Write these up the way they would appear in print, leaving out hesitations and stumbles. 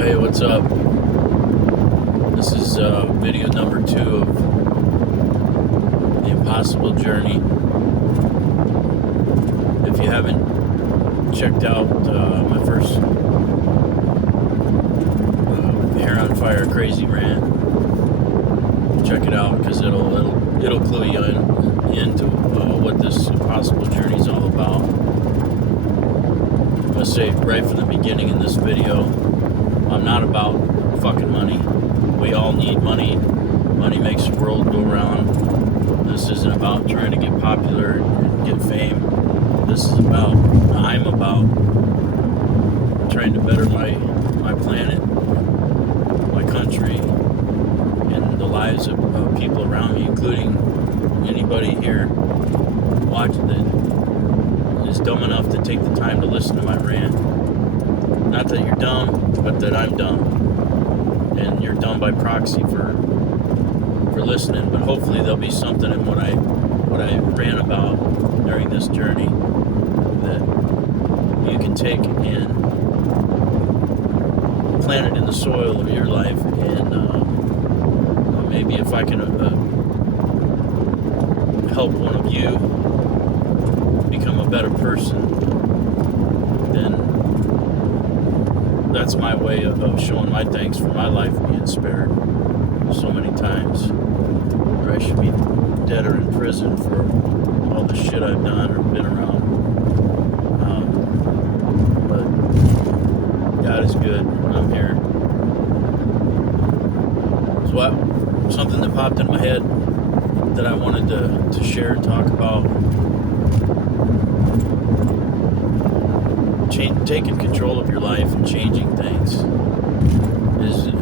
Hey, what's up? This is video number 2 of The Impossible Journey. If you haven't checked out my first Hair on Fire Crazy Rant, check it out because it'll clue you into what this impossible journey is all about. I'm gonna say right from the beginning in this video, I'm not about fucking money. We all need money. Money makes the world go round. This isn't about trying to get popular and get fame. I'm about trying to better my planet, my country, and the lives of people around me, including anybody here watching that is dumb enough to take the time to listen to my rant. Not that you're dumb, but that I'm dumb, and you're dumb by proxy for listening. But hopefully there'll be something in what I ran about during this journey that you can take and plant it in the soil of your life. And maybe if I can help one of you become a better person, then that's my way of showing my thanks for my life being spared so many times. Or I should be dead or in prison for all the shit I've done or been around. But God is good. I'm here. So something that popped in my head that I wanted to share and talk about. Taking control of your life and changing things is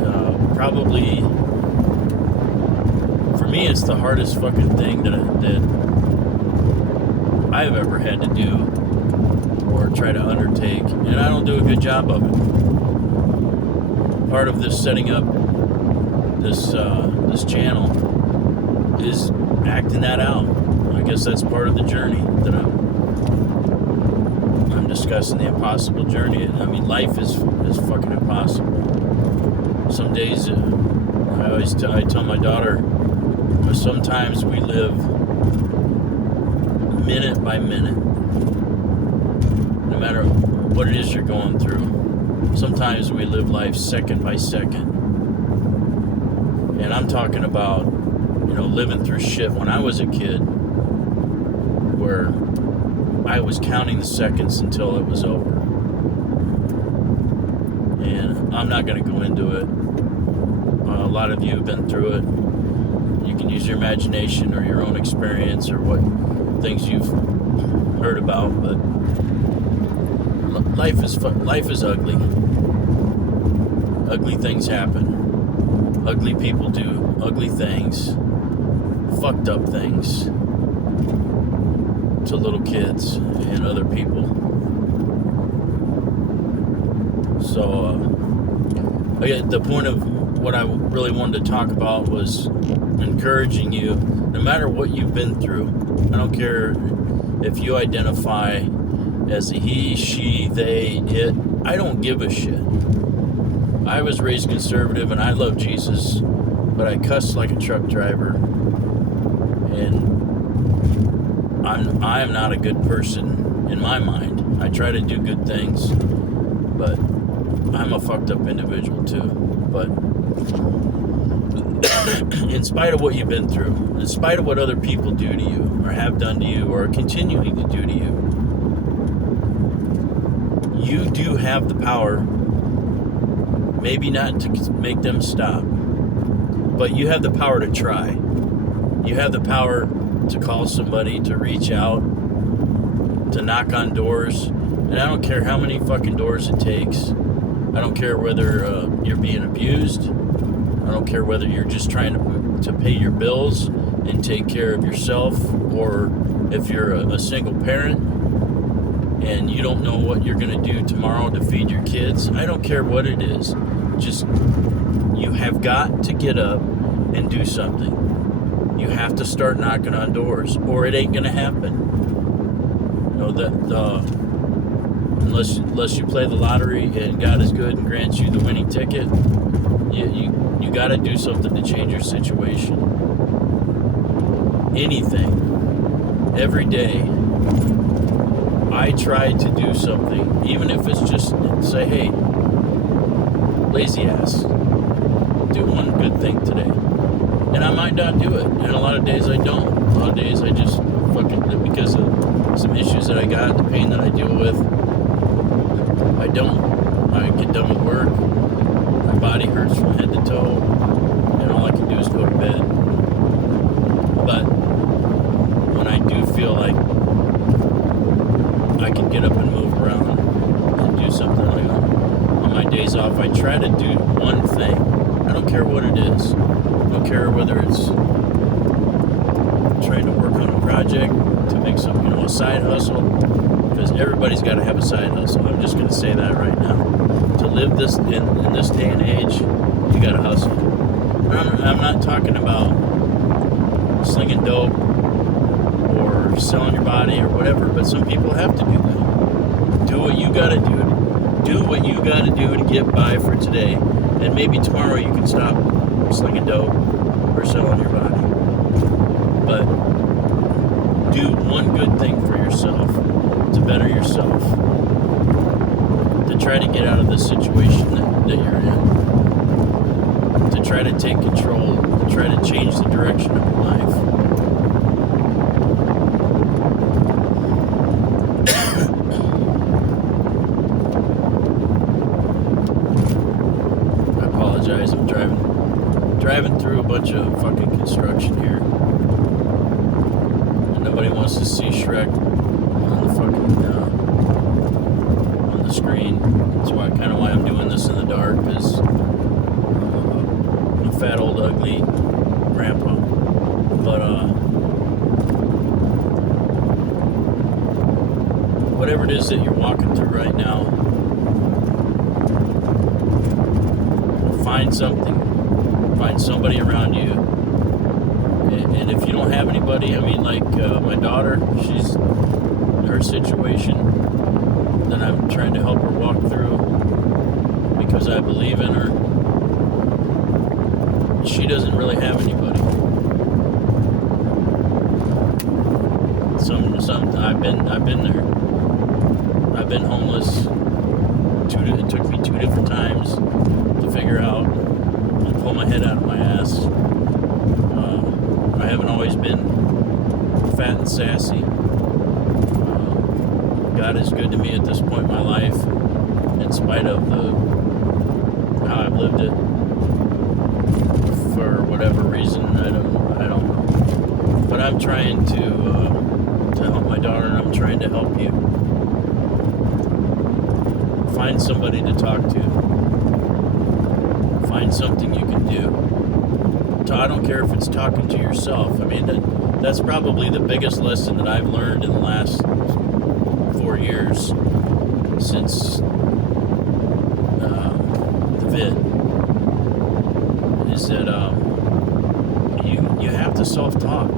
probably, for me, it's the hardest fucking thing that I've ever had to do or try to undertake, and I don't do a good job of it. Part of this setting up this channel is acting that out. I guess that's part of the journey that I'm discussing, the impossible journey. I mean, life is fucking impossible. Some days, I tell my daughter, sometimes we live minute by minute, no matter what it is you're going through. Sometimes we live life second by second. And I'm talking about, living through shit when I was a kid, where I was counting the seconds until it was over. And I'm not going to go into it. A lot of you have been through it. You can use your imagination or your own experience or what things you've heard about, but life is ugly. Ugly things happen. Ugly people do ugly things. Fucked up things to little kids and other people. So the point of what I really wanted to talk about was encouraging you, no matter what you've been through. I don't care if you identify as a he, she, they, it. I don't give a shit. I was raised conservative and I love Jesus, but I cuss like a truck driver, and I am not a good person in my mind. I try to do good things, but I'm a fucked up individual too. But in spite of what you've been through, in spite of what other people do to you, or have done to you, or are continuing to do to you, you do have the power, maybe not to make them stop, but you have the power to try. You have the power to call somebody, to reach out, to knock on doors. And I don't care how many fucking doors it takes. I don't care whether you're being abused. I don't care whether you're just trying to pay your bills and take care of yourself, or if you're a single parent and you don't know what you're going to do tomorrow to feed your kids. I don't care what it is. Just, you have got to get up and do something. You have to start knocking on doors, or it ain't going to happen. unless you play the lottery and God is good and grants you the winning ticket, you got to do something to change your situation. Anything, every day, I try to do something, even if it's just say, hey, lazy ass, do one good thing today. And I might not do it. And a lot of days I don't. A lot of days I just fucking, because of some issues that I got, the pain that I deal with, I don't. I get done with work, my body hurts from head to toe, and all I can do is go to bed. But when I do feel like I can get up and move around and do something, like on my days off, I try to do one thing. I don't care what it is. I don't care whether it's trying to work on a project to make some, a side hustle, because everybody's got to have a side hustle. I'm just going to say that right now. To live this in this day and age, you got to hustle. I'm not talking about slinging dope or selling your body or whatever, but some people have to do that. Do what you got to do. Do what you got to do to get by for today, and maybe tomorrow you can stop slinging dope or selling your body. But do one good thing for yourself to better yourself, to try to get out of this situation that you're in, to try to take control, to try to change the direction of your life. I apologize, I'm driving through a bunch of fucking construction here. And nobody wants to see Shrek on the fucking on the screen. That's why I'm doing this in the dark, because I'm a fat old ugly grandpa. But whatever it is that you're walking through right now, find something. Find somebody around you. And if you don't have anybody, I mean, like my daughter, she's her situation that I'm trying to help her walk through because I believe in her. She doesn't really have anybody. I've been there. I've been homeless. It took me 2 different times to figure out and pull my head out of my ass. I haven't always been fat and sassy. God is good to me at this point in my life, in spite of how I've lived it. For whatever reason, I don't know. But I'm trying to help my daughter, and I'm trying to help you. Find somebody to talk to. Find something you can do. I don't care if it's talking to yourself. I mean, that's probably the biggest lesson that I've learned in the last 4 years since the vid, is that you have to self-talk. I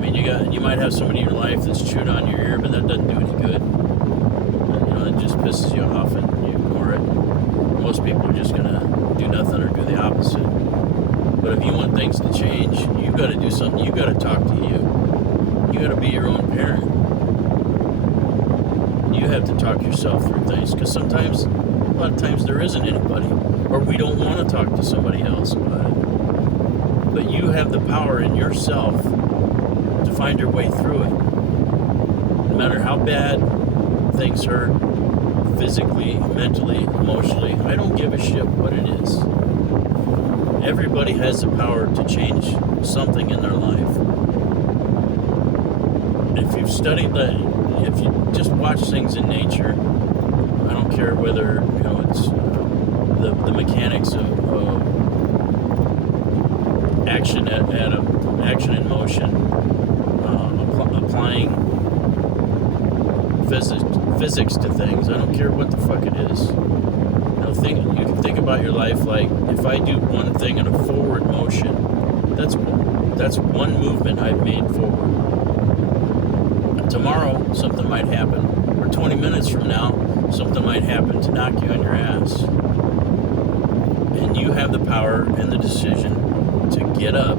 mean, you might have somebody in your life that's chewing on your ear, but that doesn't do any good. It just pisses you off and you ignore it. Most people are just gonna do nothing or do the opposite. But if you want things to change, you've got to do something. You've got to talk to you. You got to be your own parent. You have to talk yourself through things, because a lot of times there isn't anybody, or we don't want to talk to somebody else about it. But you have the power in yourself to find your way through it. No matter how bad things hurt, physically, mentally, emotionally, I don't give a shit what it is. Everybody has the power to change something in their life. If you've studied that, if you just watch things in nature, I don't care whether it's the mechanics of action action in motion, applying physics to things. I don't care what the fuck it is. You can think about your life like, if I do one thing in a forward motion, that's one movement I've made forward. Tomorrow something might happen, or 20 minutes from now, something might happen to knock you on your ass. And you have the power and the decision to get up,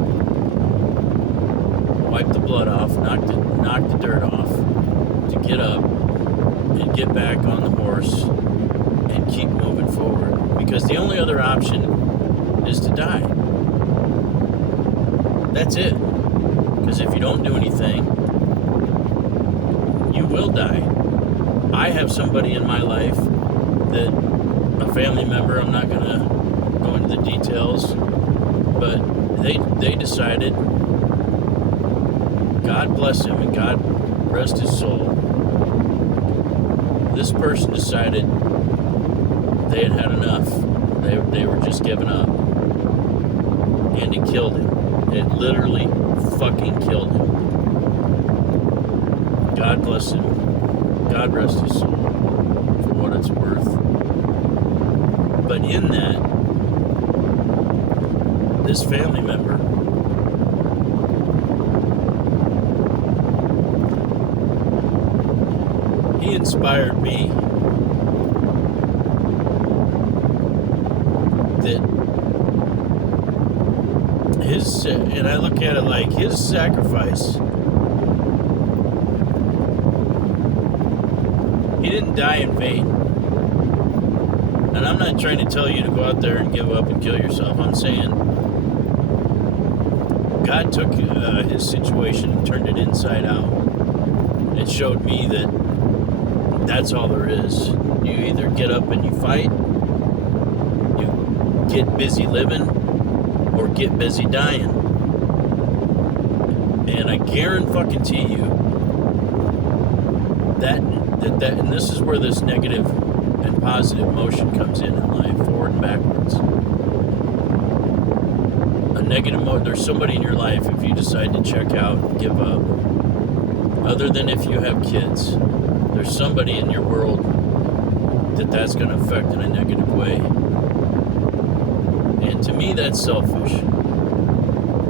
wipe the blood off, knock the dirt off, to get up and get back on the horse and keep moving forward. Because the only other option is to die. That's it. Because if you don't do anything, you will die. I have somebody in my life that, a family member, I'm not going to go into the details, but they decided, God bless him and God rest his soul, this person decided they had enough. They were just giving up. And it killed him. It literally fucking killed him. God bless him. God rest his soul, for what it's worth. But in that, this family member he inspired me that his, and I look at it like his sacrifice, he didn't die in vain. And I'm not trying to tell you to go out there and give up and kill yourself. I'm saying God took his situation and turned it inside out. It showed me that that's all there is. You either get up and you fight, you get busy living, or get busy dying. And I guarantee you that, and this is where this negative and positive motion comes in life, forward and backwards. A negative motion, there's somebody in your life, if you decide to check out and give up, other than if you have kids, there's somebody in your world that's going to affect in a negative way. And to me, that's selfish.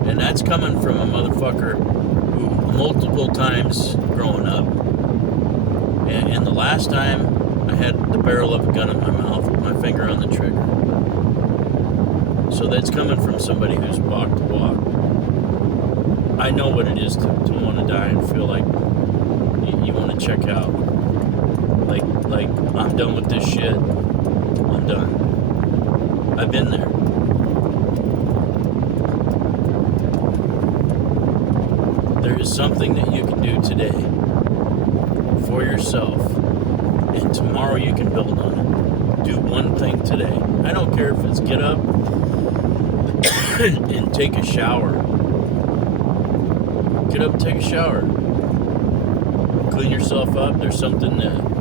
And that's coming from a motherfucker who multiple times growing up. And the last time I had the barrel of a gun in my mouth with my finger on the trigger. So that's coming from somebody who's walked the walk. I know what it is to want to die and feel like you want to check out. Like, I'm done with this shit. I'm done. I've been there. There is something that you can do today for yourself, and tomorrow you can build on it. Do one thing today. I don't care if it's get up and take a shower. Get up and take a shower. Clean yourself up. There's something that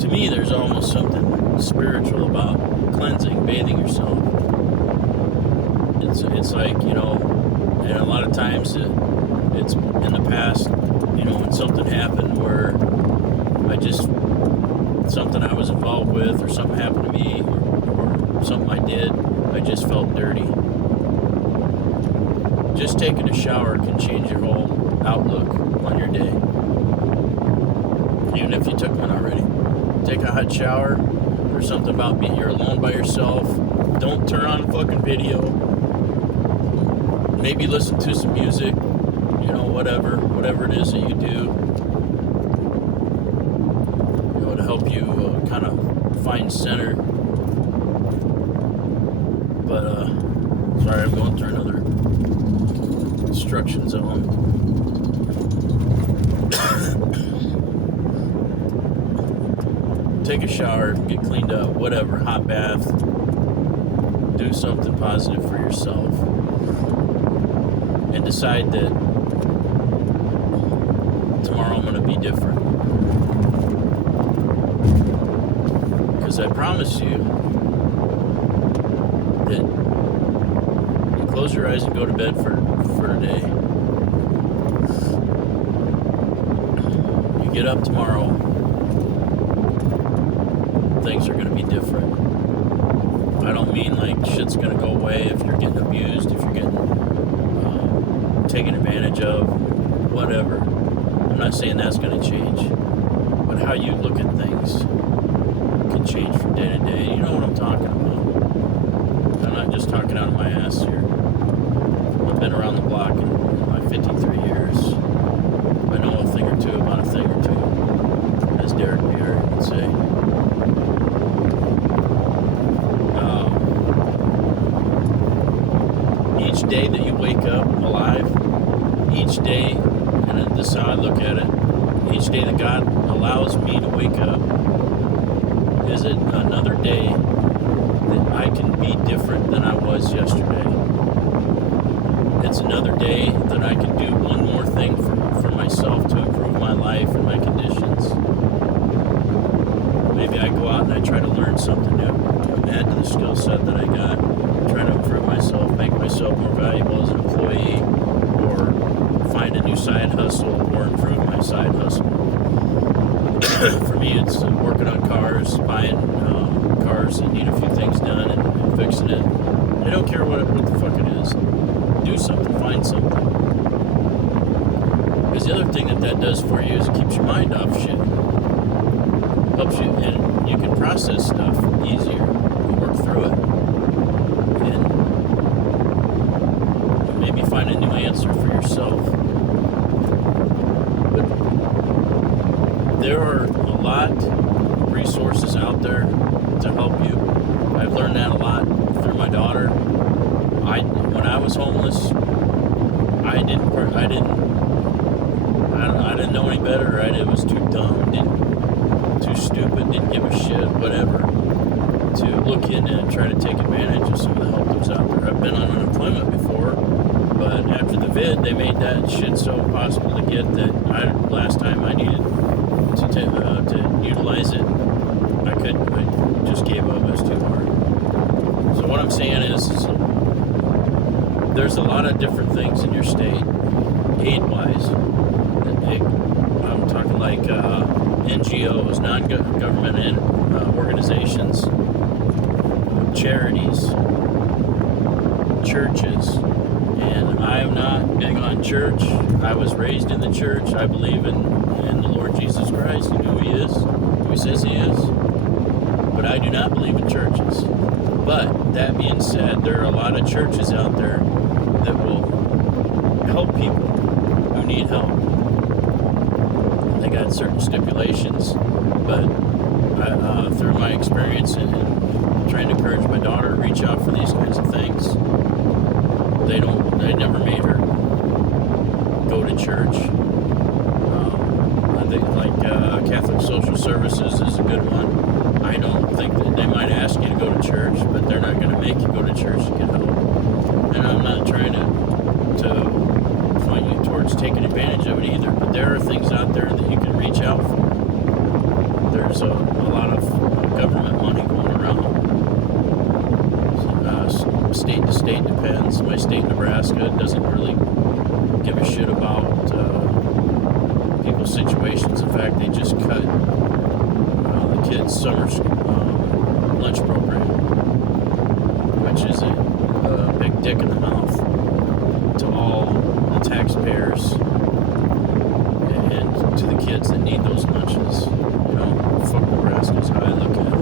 to me, there's almost something spiritual about cleansing, bathing yourself. It's like, and a lot of times it's in the past, when something happened where something I was involved with, or something happened to me, or something I did, I just felt dirty. Just taking a shower can change your whole outlook on your day. Even if you took one already. Take a hot shower. There's something about you're alone by yourself. Don't turn on a fucking video. Maybe listen to some music. Whatever it is that you do. To help you kind of find center. But, sorry, I'm going through another construction zone. Take a shower, get cleaned up, whatever, hot bath. Do something positive for yourself. And decide that tomorrow I'm going to be different. Because I promise you that you close your eyes and go to bed for today. You get up tomorrow, things are going to be different. I don't mean like shit's going to go away if you're getting abused, if you're getting taken advantage of, whatever. I'm not saying that's going to change. how you look at things can change from day to day. You know what I'm talking about. I'm not just talking out of my ass here. I've been around the block in my 53 years. I know a thing or two about a thing or two, as Derek Beer would say. Each day that you wake up alive, each day, and this is how I look at it, each day that God allows me to wake up is another day that I can be different than I was yesterday. It's another day that I can do one more thing for myself to improve my life and my conditions. Maybe I go out and I try to learn something new, add to the skill set that I got, try to improve myself, make myself more valuable as an employee, or find a new side hustle, or improve my side hustle. For me, it's working on cars, buying cars that need a few things done and fixing it. I don't care what the fuck it is. Do something, find something. Because the other thing that does for you is it keeps your mind off shit. Helps you, and you can process stuff easier and work through it. And maybe find a new answer for yourself. But there are a lot of resources out there to help you. I've learned that a lot through my daughter. When I was homeless, I didn't know any better. I was too dumb, too stupid, didn't give a shit, whatever, to look in and try to take advantage of some of the help that was out there. I've been on unemployment before, but after the vid, they made that shit so impossible to get that last time I needed to utilize it, I just gave up. It was too hard. So what I'm saying is there's a lot of different things in your state, aid-wise. I'm talking like NGOs, non-government organizations, charities, churches. And I am not big on church. I was raised in the church. I believe in the Lord Jesus Christ and who He is, who He says He is. But I do not believe in churches. But that being said, there are a lot of churches out there that will help people who need help. They got certain stipulations, but through my experience in trying to encourage my daughter to reach out for these kinds of things, they never made her go to church. I think like Catholic Social Services is a good one. I don't think that they might ask you to go to church, but they're not going to make you go to church to get help. And I'm not trying to point you towards taking advantage of it either, but there are things out there that you can reach out for. There's a lot of government money going around. State to state depends. My state, Nebraska, doesn't really give a shit about people's situations. In fact, they just cut the kids' summer lunch program, which is a big dick in the mouth to all the taxpayers and to the kids that need those lunches. You know, fuck Nebraska is how I look at it.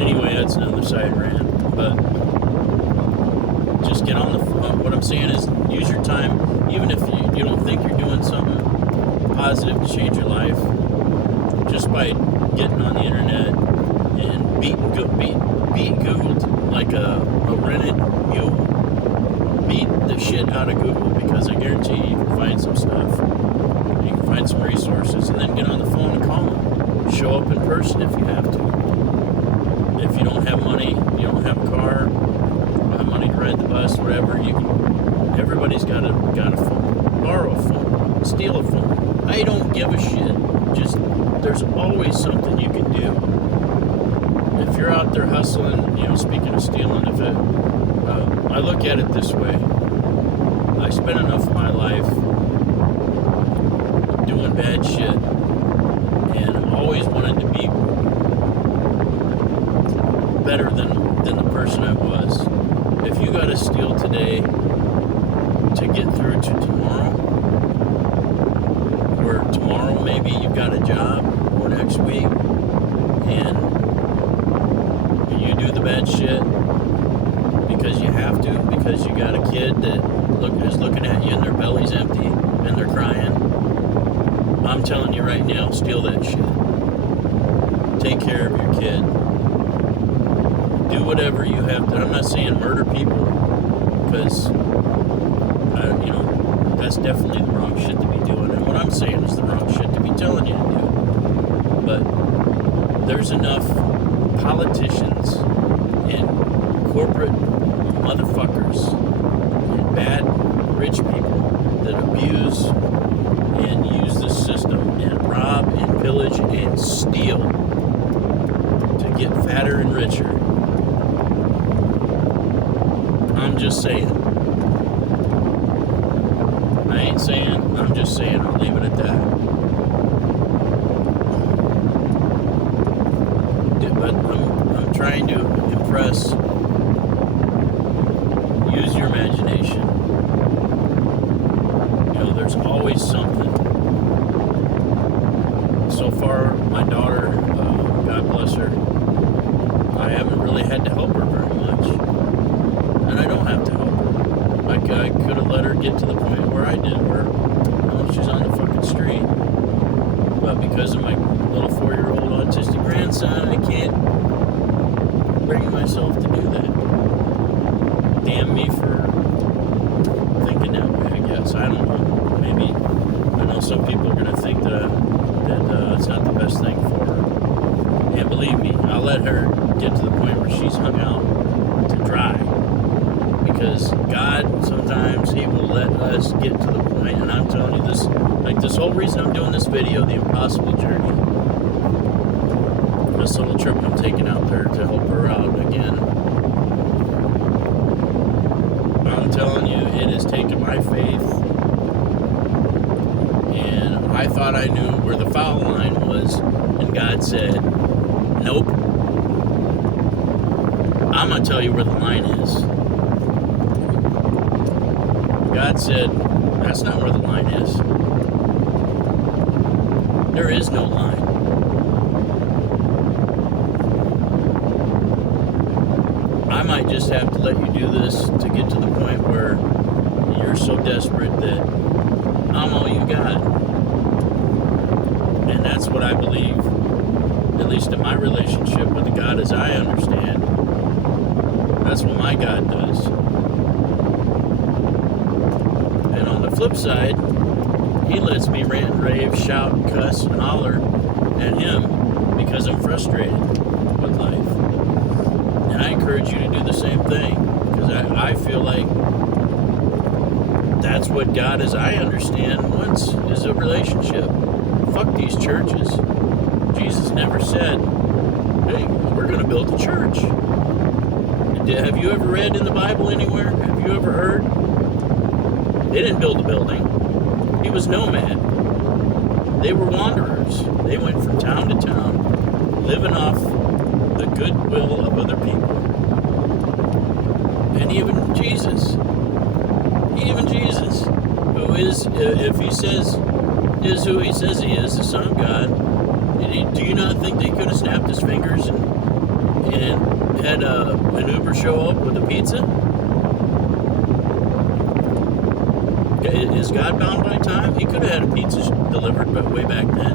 Anyway, that's another side rant, but just get on the phone. What I'm saying is use your time, even if you don't think you're doing something positive to change your life, just by getting on the internet and beat Google like a rented mule. Beat the shit out of Google, because I guarantee you can find some stuff. You can find some resources, and then get on the phone and call them. Show up in person if you have to. If you don't have money, you don't have a car, have money to ride the bus, whatever, everybody's got a phone. Borrow a phone. Steal a phone. I don't give a shit. Just, there's always something you can do. If you're out there hustling, speaking of stealing, I look at it this way. I spent enough of my life doing bad shit, and I've always wanted to be better than the person I was. If you gotta steal today to get through to tomorrow, or where tomorrow maybe you've got a job, or next week, and you do the bad shit because you have to, because you got a kid that is looking at you and their belly's empty and they're crying. I'm telling you right now, steal that shit. Take care of your kid. Do whatever you have to. I'm not saying murder people, because that's definitely the wrong shit to be doing. And what I'm saying is the wrong shit to be telling you to do. But there's enough politicians and corporate motherfuckers and bad rich people that abuse and use the system and rob and pillage and steal to get fatter and richer. I'm just saying. I ain't saying, I'm just saying. I'll leave it at that. But I'm trying to impress. Use your imagination. There's always something. So far, my daughter, God bless her, I haven't really had to help her very much. And I don't have to help her. I could have let her get to the point where I did, where she's on the fucking street. But because of my little 4-year-old autistic grandson, I can't bring myself to do that. Damn me for thinking that way, I guess. I don't know. Maybe, I know some people are going to think that it's not the best thing for her. And believe me, I'll let her get to the point where she's hung out to dry. Because God, sometimes He will let us get to the point, and I'm telling you this, like this whole reason I'm doing this video, The Impossible Journey, this little trip I'm taking out there to help her out again, I'm telling you, it has taken my faith, and I thought I knew where the foul line was, and God said, nope, I'm going to tell you where the line is. God said, that's not where the line is. There is no line. I might just have to let you do this to get to the point where you're so desperate that I'm all you got. And that's what I believe, at least in my relationship with the God as I understand. That's what my God does. And on the flip side, He lets me rant, rave, shout, cuss, and holler at Him because I'm frustrated with life. And I encourage you to do the same thing, because I feel like that's what God, as I understand, wants, is a relationship. Fuck these churches. Jesus never said, hey, we're going to build a church. Have you ever read in the Bible anywhere? Have you ever heard? They didn't build a building. He was nomad. They were wanderers. They went from town to town, living off the goodwill of other people. And even Jesus, who is, if He says, is who He says He is, the Son of God, do you not think they could have snapped His fingers and had an Uber show up with a pizza? Is God bound by time? He could have had a pizza delivered way back then.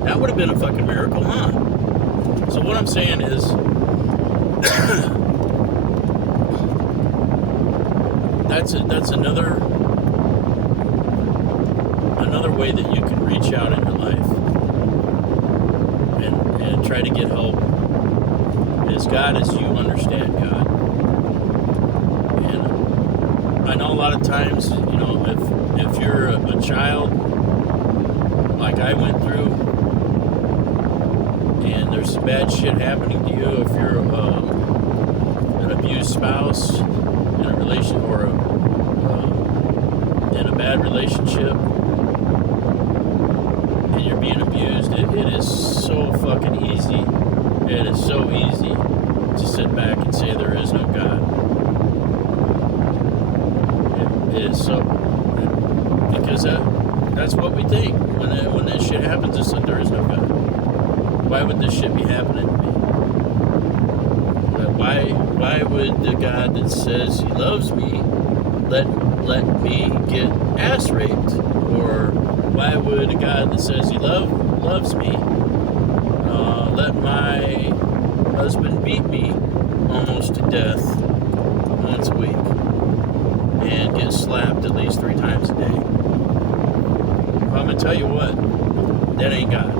That would have been a fucking miracle, huh? So what I'm saying is, that's another way that you can reach out in your life and try to get help. Is God as you understand God. And I know a lot of times, if you're a child, like I went through, and there's some bad shit happening to you, if you're an abused spouse in a relation or in a bad relationship, and you're being abused, it is so fucking easy. It is so easy to sit back and say there is no God. It is so, because that's what we think. would the God that says he loves me let me get ass raped? Or why would a God that says he loves me let my husband beat me almost to death once a week and get slapped at least 3 times a day? Well, I'm going to tell you what, that ain't God.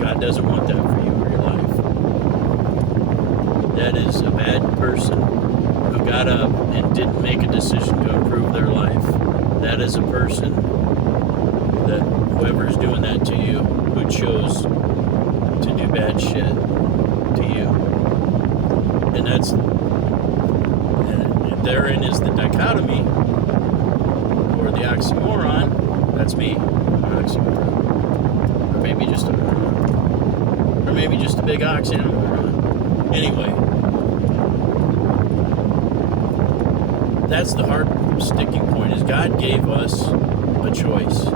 God doesn't want that for you or your life. That is a bad person who got up and didn't make a decision to improve their life. That is a person that whoever's doing that to you, who chose to do bad shit to you. And therein is the dichotomy, or the oxymoron. That's me, an oxymoron. Or maybe just a moron. Or maybe just a big oxymoron. Anyway, that's the hard sticking point, is God gave us a choice.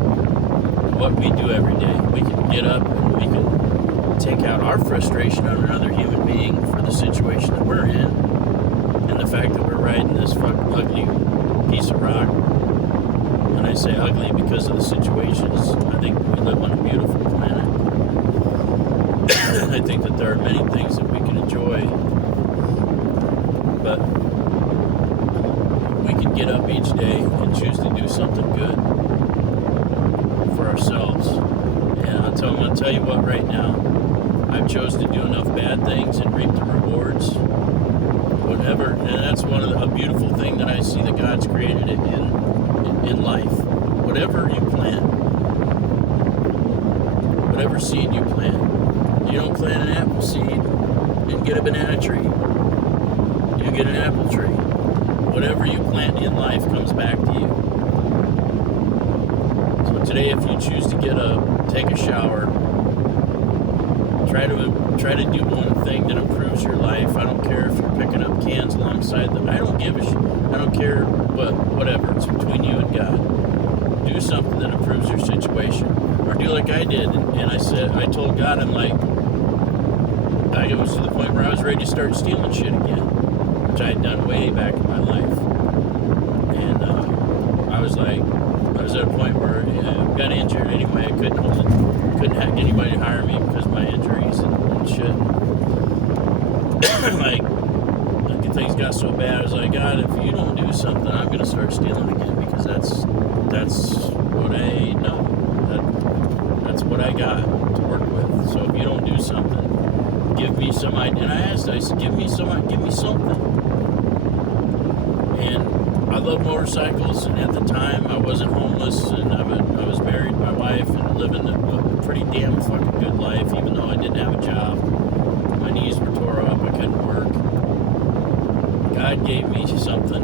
What we do every day. We can get up and we can take out our frustration on another human being for the situation that we're in, and the fact that we're riding this fucking ugly piece of rock. And I say ugly because of the situations. I think we live on a beautiful planet. I think that there are many things that we can enjoy, but we can get up each day and choose to do something good for ourselves. And I'm going to tell you what, right now, I've chose to do enough bad things and reap the rewards. Whatever, and that's a beautiful thing that I see that God's created it in life. Whatever you plant, whatever seed you plant, you don't plant an apple seed and get a banana tree. You get an apple tree. Whatever you plant in life comes back to you. So today, if you choose to get up, take a shower, try to do one thing that improves your life. I don't care if you're picking up cans alongside them. I don't give a shit. I don't care, but whatever. It's between you and God. Do something that improves your situation, or do like I did. And I told God, I'm like, I was to the point where I was ready to start stealing shit again, which I had done way back in my life. And I was at a point where I got injured anyway. I couldn't have anybody hire me because of my injuries and shit. like things got so bad, I was like, God, if you don't do something, I'm gonna start stealing again, because that's what I know. That's what I got to work with. So if you don't do something, give me some idea. And I said, give me something. And I love motorcycles, and at the time I wasn't homeless, and I was married to my wife and living a pretty damn fucking good life, even though I didn't have a job. My knees were tore up, I couldn't work. God gave me something.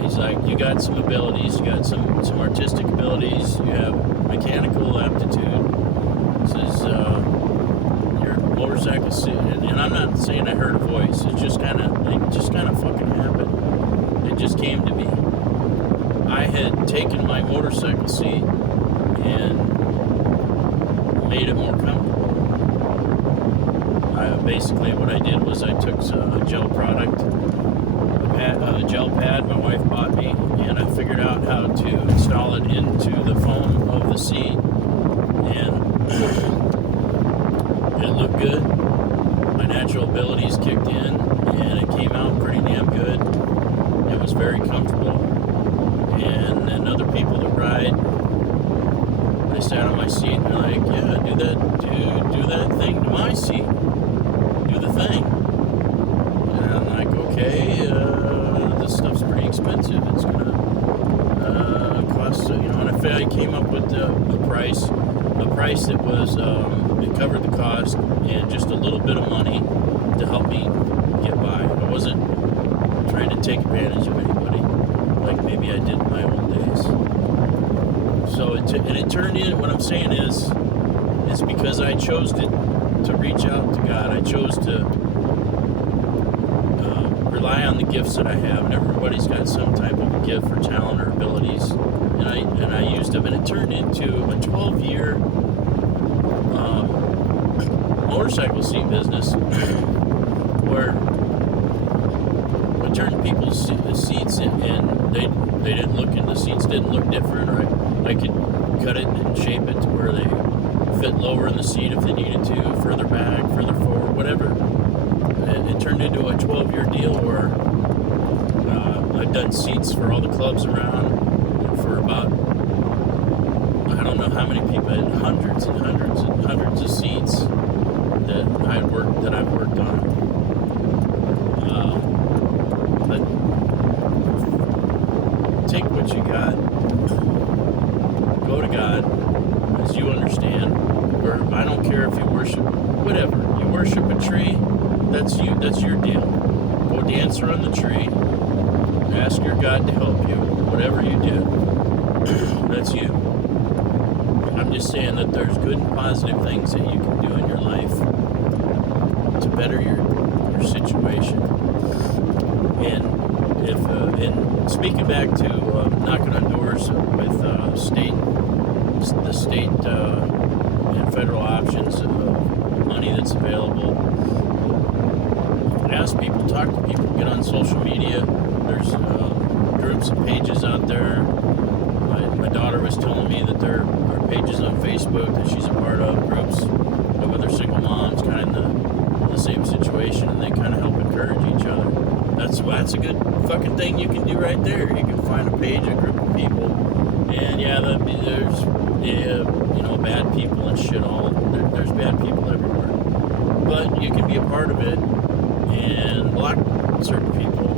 He's like, you got some abilities, you got some artistic abilities, you have mechanical aptitude. He says, your motorcycle suit, and I'm not saying I heard a voice, it just kind of fucking happened. It just came to me. I had taken my motorcycle seat and made it more comfortable. Basically what I did was I took a gel product, a gel pad my wife bought me, and I figured out how to install it into the foam of the seat, and it looked good. My natural abilities kicked in, and it came out pretty damn good. It was very comfortable. And then other people that ride, they sat on my seat and they're like, yeah, do that thing to my seat. Do the thing. And I'm like, okay, this stuff's pretty expensive. It's gonna cost, and I came up with a price that was, it covered the cost and just a little bit of money to help me get by. I wasn't trying to take advantage of anybody like maybe I did in my old days. So it turned in, what I'm saying is because I chose to reach out to God. I chose to rely on the gifts that I have, and everybody's got some type of gift or talent or abilities, and I used them, and it turned into a 12-year motorcycle seat business where I turned people's seats and they didn't look, and the seats didn't look different, or I could cut it and shape it to where they fit lower in the seat if they needed to, further back, further forward, whatever. It turned into a 12-year deal where I've done seats for all the clubs around for about, I don't know how many people, hundreds and hundreds and hundreds of seats that I've worked on. But take what you got, go to God as you understand, or I don't care if you worship, whatever, you worship a tree, that's your deal. Go dance around the tree, ask your God to help you, whatever you do, that's you. I'm just saying that there's good and positive things that you can do in your life to better your situation. And if and speaking back to knocking on doors with the state and federal options of money that's available, ask people, talk to people, get on social media. There's groups and pages out there. My daughter was telling me that there are pages on Facebook that she's a part of, groups of other single moms kind of in the same situation, and they kind of help encourage each other. That's a good fucking thing you can do right there. You can find a page, a group of people, and there's bad people and shit there's bad people everywhere. But you can be a part of it and block certain people,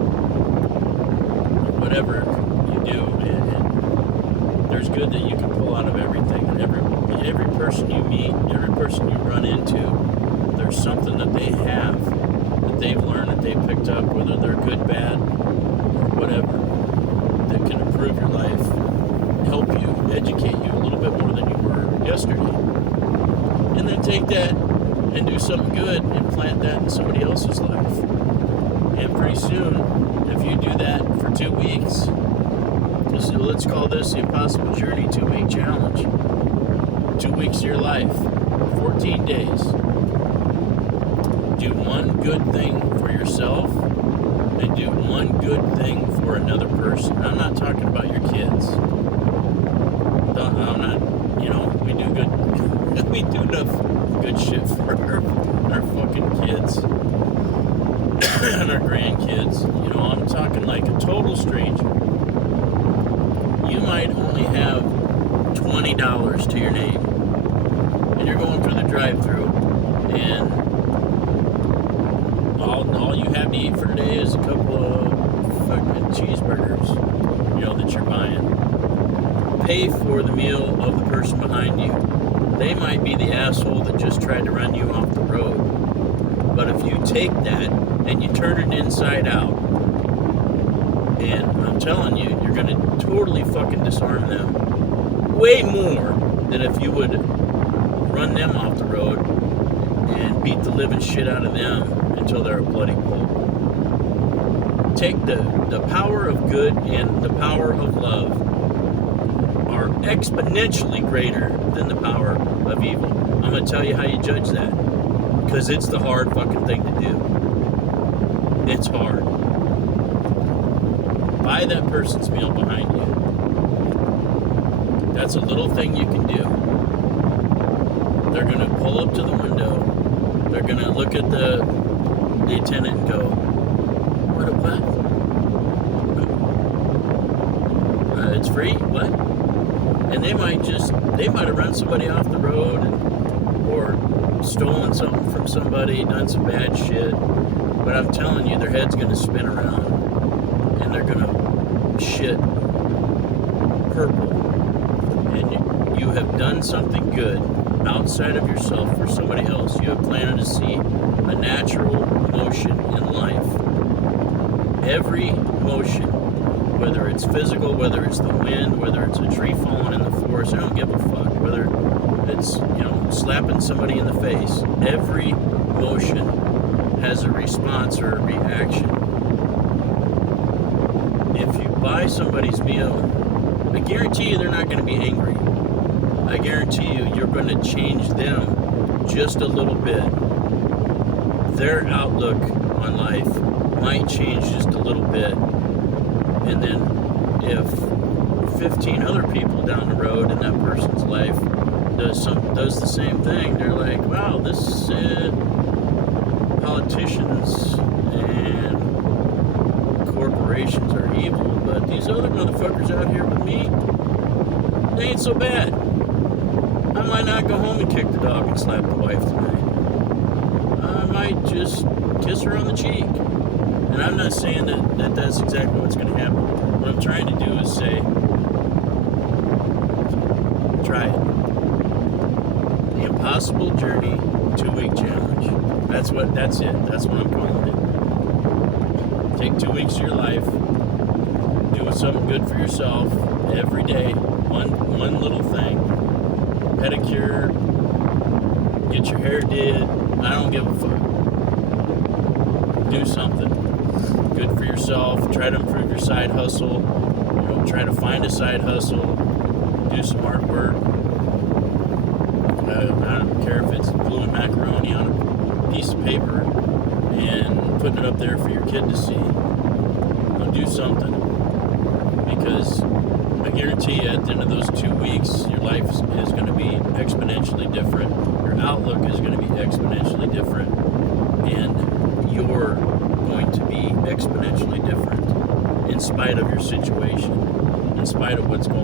whatever you do, and there's good that you can pull out of everything. And every person you meet, every person you run into, there's something that they have, that they've learned, that they've picked up, whether they're good, bad, or whatever, that can improve your life, help you, educate you a little bit more than you were yesterday. And then take that and do something good and plant that in somebody else's life. And pretty soon, if you do that for 2 weeks, let's call this the Impossible Journey 2-week challenge. 2 weeks of your life, 14 days. Do one good thing for yourself and do one good thing for another person. I'm not talking about your kids. I'm not, we do good, we do enough good shit for our fucking kids and our grandkids. I'm talking like a total stranger. You might only have $20 to your name, and you're going through the drive-thru, and all you have to eat for today is a couple of fucking cheeseburgers, that you're buying. Pay for the meal of the person behind you. They might be the asshole that just tried to run you off the road. But if you take that and you turn it inside out, and I'm telling you, you're going to totally fucking disarm them. Way more than if you would run them off the road and beat the living shit out of them until they're a bloody pulp. Take the power of good and the power of love are exponentially greater than the power of evil. I'm going to tell you how you judge that. Because it's the hard fucking thing to do. It's hard. Buy that person's meal behind you. That's a little thing you can do. They're going to pull up to the window. They're going to look at the attendant and go, what? It's free? What? And they might have run somebody off the road or stolen something from somebody, done some bad shit. But I'm telling you, their head's going to spin around and they're going to shit purple. And you have done something good outside of yourself for somebody else. You have planted to see a natural motion in life. Every motion, whether it's physical, whether it's the wind, whether it's a tree falling in the forest, I don't give a fuck. Whether it's, slapping somebody in the face. Every motion has a response or a reaction. If you buy somebody's meal, I guarantee you they're not going to be angry. I guarantee you, you're going to change them just a little bit. Their outlook on life might change just a little bit. And then if 15 other people down the road in that person's life does the same thing, they're like, wow, this politicians and corporations are evil, but these other motherfuckers out here with me, they ain't so bad. I might not go home and kick the dog and slap the wife tonight. I might just kiss her on the cheek. And I'm not saying that that's exactly what's going to happen. What I'm trying to do is say, try it. The Impossible Journey 2-week challenge. That's it. That's what I'm calling it. Take 2 weeks of your life, do something good for yourself every day. One little thing. Pedicure, get your hair did. I don't give a fuck. Do something good for yourself. Try to improve your side hustle. Try to find a side hustle. Do some artwork. I don't care if it's gluing macaroni on a piece of paper and putting it up there for your kid to see. Do something, because I guarantee you at the end of those 2 weeks, your life is going to be exponentially different. Your outlook is going to be exponentially different. And you're going to be exponentially different in spite of your situation, in spite of what's going